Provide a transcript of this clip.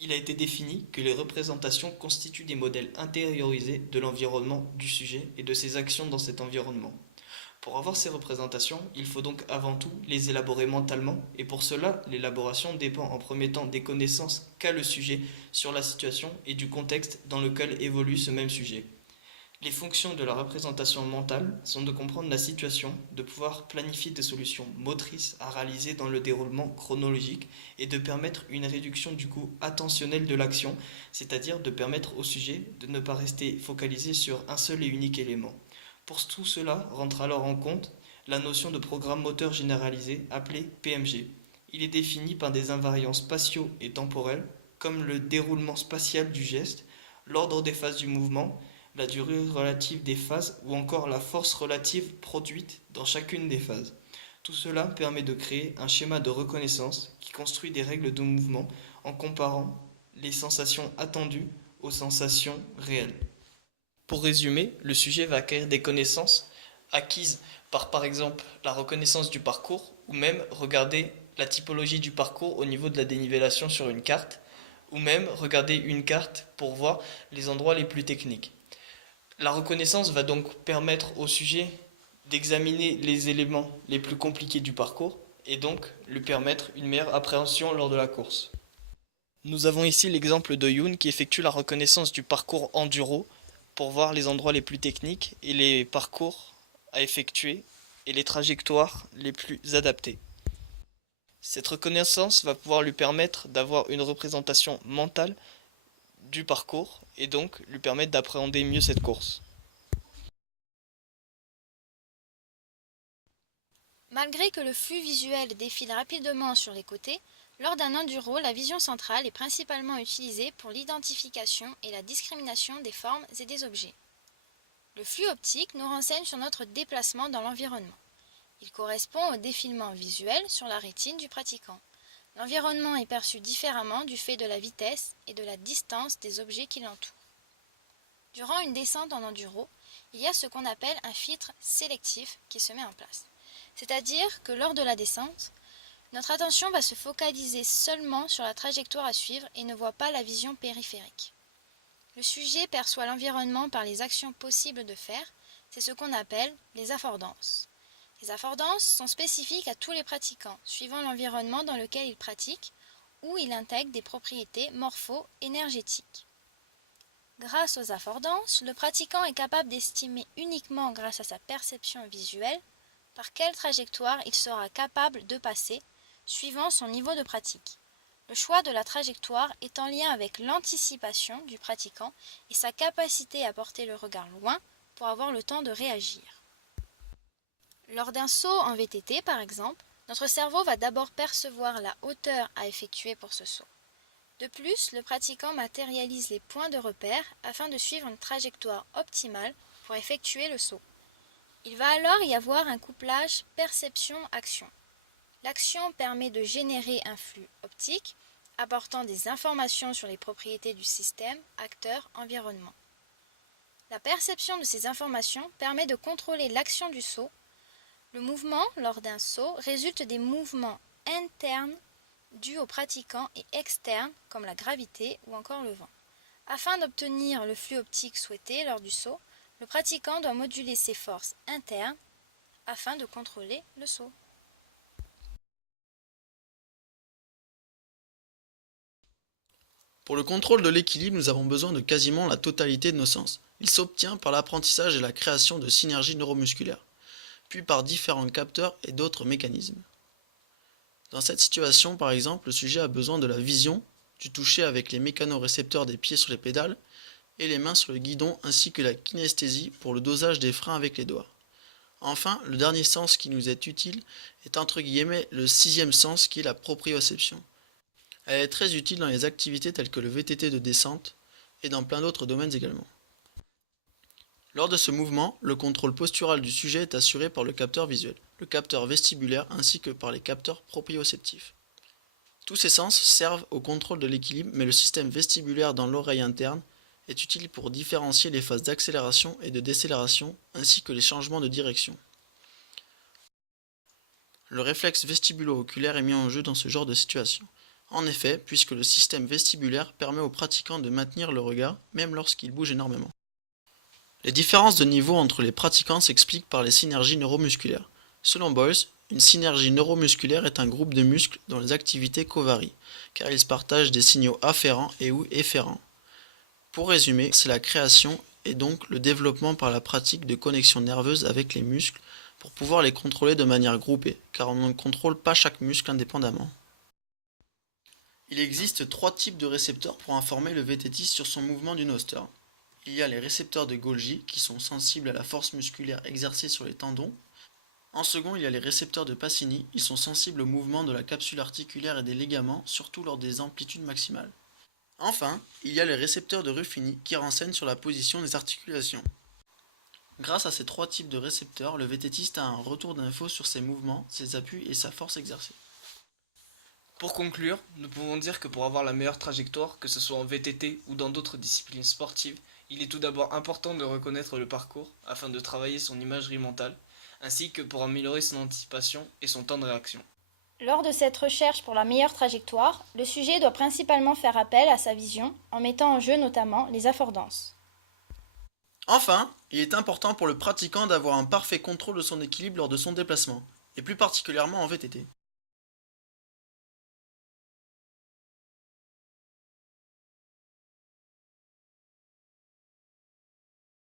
Il a été défini que les représentations constituent des modèles intériorisés de l'environnement du sujet et de ses actions dans cet environnement. Pour avoir ces représentations, il faut donc avant tout les élaborer mentalement, et pour cela, l'élaboration dépend en premier temps des connaissances qu'a le sujet sur la situation et du contexte dans lequel évolue ce même sujet. Les fonctions de la représentation mentale sont de comprendre la situation, de pouvoir planifier des solutions motrices à réaliser dans le déroulement chronologique et de permettre une réduction du coût attentionnel de l'action, c'est-à-dire de permettre au sujet de ne pas rester focalisé sur un seul et unique élément. Pour tout cela rentre alors en compte la notion de programme moteur généralisé appelé PMG. Il est défini par des invariants spatiaux et temporels comme le déroulement spatial du geste, l'ordre des phases du mouvement, la durée relative des phases ou encore la force relative produite dans chacune des phases. Tout cela permet de créer un schéma de reconnaissance qui construit des règles de mouvement en comparant les sensations attendues aux sensations réelles. Pour résumer, le sujet va acquérir des connaissances acquises par exemple la reconnaissance du parcours ou même regarder la typologie du parcours au niveau de la dénivellation sur une carte ou même regarder une carte pour voir les endroits les plus techniques. La reconnaissance va donc permettre au sujet d'examiner les éléments les plus compliqués du parcours et donc lui permettre une meilleure appréhension lors de la course. Nous avons ici l'exemple de Youn qui effectue la reconnaissance du parcours enduro pour voir les endroits les plus techniques et les parcours à effectuer et les trajectoires les plus adaptées. Cette reconnaissance va pouvoir lui permettre d'avoir une représentation mentale du parcours et donc lui permettre d'appréhender mieux cette course. Malgré que le flux visuel défile rapidement sur les côtés, lors d'un enduro, la vision centrale est principalement utilisée pour l'identification et la discrimination des formes et des objets. Le flux optique nous renseigne sur notre déplacement dans l'environnement. Il correspond au défilement visuel sur la rétine du pratiquant. L'environnement est perçu différemment du fait de la vitesse et de la distance des objets qui l'entourent. Durant une descente en enduro, il y a ce qu'on appelle un filtre sélectif qui se met en place. C'est-à-dire que lors de la descente, notre attention va se focaliser seulement sur la trajectoire à suivre et ne voit pas la vision périphérique. Le sujet perçoit l'environnement par les actions possibles de faire, c'est ce qu'on appelle les affordances. Les affordances sont spécifiques à tous les pratiquants, suivant l'environnement dans lequel ils pratiquent, ou ils intègrent des propriétés morpho-énergétiques. Grâce aux affordances, le pratiquant est capable d'estimer uniquement grâce à sa perception visuelle par quelle trajectoire il sera capable de passer, suivant son niveau de pratique. Le choix de la trajectoire est en lien avec l'anticipation du pratiquant et sa capacité à porter le regard loin pour avoir le temps de réagir. Lors d'un saut en VTT, par exemple, notre cerveau va d'abord percevoir la hauteur à effectuer pour ce saut. De plus, le pratiquant matérialise les points de repère afin de suivre une trajectoire optimale pour effectuer le saut. Il va alors y avoir un couplage perception-action. L'action permet de générer un flux optique, apportant des informations sur les propriétés du système, acteur, environnement. La perception de ces informations permet de contrôler l'action du saut. Le mouvement lors d'un saut résulte des mouvements internes dus aux pratiquants et externes comme la gravité ou encore le vent. Afin d'obtenir le flux optique souhaité lors du saut, le pratiquant doit moduler ses forces internes afin de contrôler le saut. Pour le contrôle de l'équilibre, nous avons besoin de quasiment la totalité de nos sens. Il s'obtient par l'apprentissage et la création de synergies neuromusculaires, puis par différents capteurs et d'autres mécanismes. Dans cette situation, par exemple, le sujet a besoin de la vision, du toucher avec les mécanorécepteurs des pieds sur les pédales et les mains sur le guidon, ainsi que la kinesthésie pour le dosage des freins avec les doigts. Enfin, le dernier sens qui nous est utile est entre guillemets le sixième sens qui est la proprioception. Elle est très utile dans les activités telles que le VTT de descente et dans plein d'autres domaines également. Lors de ce mouvement, le contrôle postural du sujet est assuré par le capteur visuel, le capteur vestibulaire ainsi que par les capteurs proprioceptifs. Tous ces sens servent au contrôle de l'équilibre, mais le système vestibulaire dans l'oreille interne est utile pour différencier les phases d'accélération et de décélération ainsi que les changements de direction. Le réflexe vestibulo-oculaire est mis en jeu dans ce genre de situation. En effet, puisque le système vestibulaire permet aux pratiquants de maintenir le regard, même lorsqu'ils bougent énormément. Les différences de niveau entre les pratiquants s'expliquent par les synergies neuromusculaires. Selon Boyce, une synergie neuromusculaire est un groupe de muscles dont les activités covarient, car ils partagent des signaux afférents et ou efférents. Pour résumer, c'est la création et donc le développement par la pratique de connexions nerveuses avec les muscles pour pouvoir les contrôler de manière groupée, car on ne contrôle pas chaque muscle indépendamment. Il existe 3 types de récepteurs pour informer le vététiste sur son mouvement d'une hoster. Il y a les récepteurs de Golgi qui sont sensibles à la force musculaire exercée sur les tendons. En second, il y a les récepteurs de Pacini, ils sont sensibles au mouvement de la capsule articulaire et des ligaments, surtout lors des amplitudes maximales. Enfin, il y a les récepteurs de Ruffini qui renseignent sur la position des articulations. Grâce à ces 3 types de récepteurs, le vététiste a un retour d'infos sur ses mouvements, ses appuis et sa force exercée. Pour conclure, nous pouvons dire que pour avoir la meilleure trajectoire, que ce soit en VTT ou dans d'autres disciplines sportives, il est tout d'abord important de reconnaître le parcours afin de travailler son imagerie mentale, ainsi que pour améliorer son anticipation et son temps de réaction. Lors de cette recherche pour la meilleure trajectoire, le sujet doit principalement faire appel à sa vision en mettant en jeu notamment les affordances. Enfin, il est important pour le pratiquant d'avoir un parfait contrôle de son équilibre lors de son déplacement, et plus particulièrement en VTT.